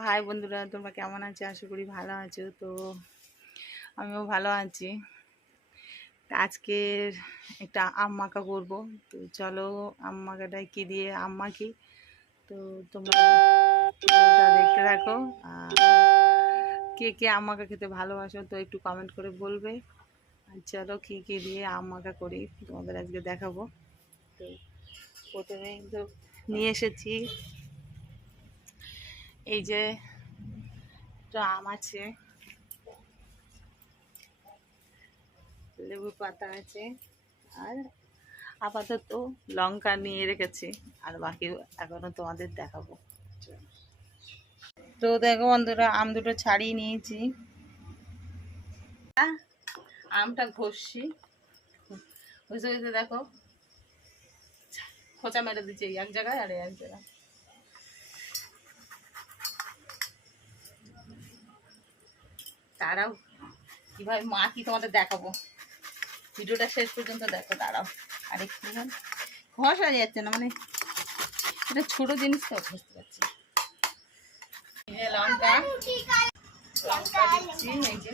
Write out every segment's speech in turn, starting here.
High বন্ধুরা, তোমরা কেমন আছো? আশা করি ভালো আছো। তো আমিও ভালো আছি। আজকে একটা আম মাখা করবো। তো চলো আম মাখাটায় কী দিয়ে আম মাখি, তো তোমরা ভিডিওটা দেখতে থাকো। আর কে কে আম মাখা খেতে ভালোবাসো তো একটু কমেন্ট করে বলবে। আর চলো কী কী দিয়ে আম মাখা করি তোমাদের আজকে দেখাবো। তো প্রথমে তো নিয়ে এসেছি এই যে আম আছে, লেবু পাতা আছে, আর আপাতত লঙ্কা নিয়ে রেখেছি, আর বাকি এখনো তোমাদের দেখাবো। তো দেখো বন্ধুরা, আম দুটো ছাড়িয়ে নিয়েছি, আমটা ঘষছি, ঘষে ঘষে দেখো খোঁচা মেরে দিচ্ছি এক জায়গায় আর এক জায়গায়। তারাও কিভাবে মা কি তোমাদের দেখাবো, ভিডিওটা শেষ পর্যন্ত দেখো। দাঁড়াও আর একটু ঘষা যাচ্ছে না, মানে এটা ছোট জিনিস তো বুঝতে পারছি। লঙ্কা লঙ্কা দিচ্ছি, এই যে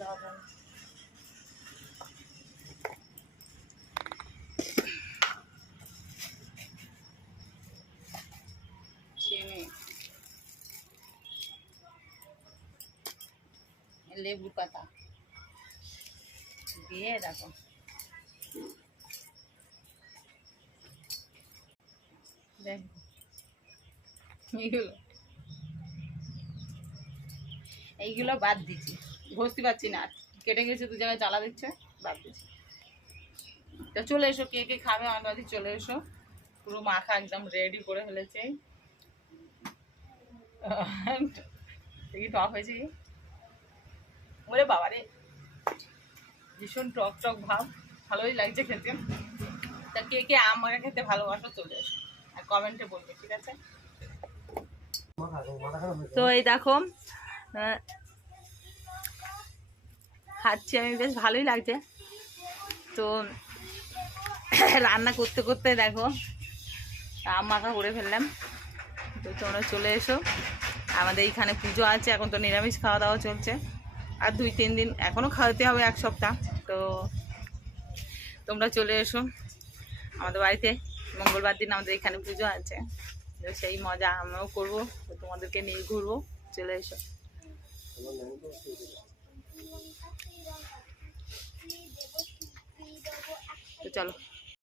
লবণ, চিনি, লেবু পাতা দিয়ে দেখো এইগুলো বাদ দিচ্ছি, ঘষতে পারছি না, কেটে গেছে দু জায়গায় জ্বালা দিচ্ছে, বাদ দিচ্ছি। তো চলে এসো, কে কে খাবে আমার বাড়ি চলে এসো। পুরো মাখা একদম রেডি করে ফেলেছে। দেখি টক হয়েছে কি, ওরে বাবারে ভীষণ টক টক ভাব, ভালোই লাগছে খেতে। তা কে কে আম মাখা খেতে ভালোবাসো চলে এসো আর কমেন্টে বলবে, ঠিক আছে? তো এই দেখো খাচ্ছি আমি, বেশ ভালোই লাগছে। তো রান্না করতে করতে দেখো আম মাখা করে ফেললাম। তো তোমরা চলে এসো, আমাদের এইখানে পুজো আছে, এখন তো নিরামিষ খাওয়া দাওয়া চলছে, আর 2-3 দিন এখনও খাওয়াতে হবে, 1 সপ্তাহ। তো তোমরা চলে এসো আমাদের বাড়িতে, মঙ্গলবার দিন আমাদের এখানে পুজো আছে, তো সেই মজা আমিও করবো, তো তোমাদেরকে নিয়ে ঘুরবো, চলে এসো। তো চলো।